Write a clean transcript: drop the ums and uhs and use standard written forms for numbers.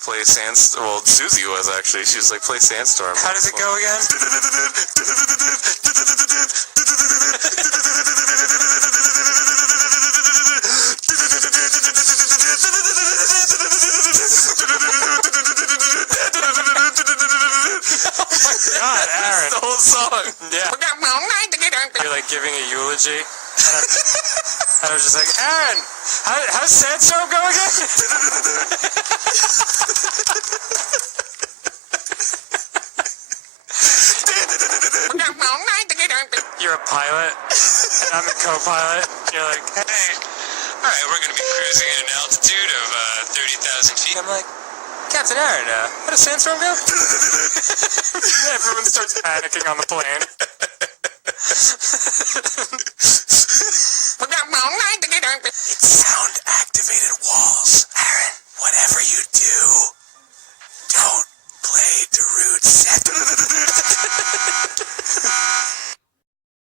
play Sandstorm. Well, Susie was actually. She was like, play Sandstorm. How does it go again? God, Aaron. The whole song. Yeah. You're like giving a eulogy, and I'm just like, Aaron, how's Sandstorm go again? You're a pilot, and I'm a co-pilot. You're like, hey. Alright, we're gonna be cruising at an altitude of 30,000 feet. I'm like, Captain Aaron, how does Sandstorm go? Everyone starts panicking on the plane. It's sound-activated walls. Aaron, whatever you do,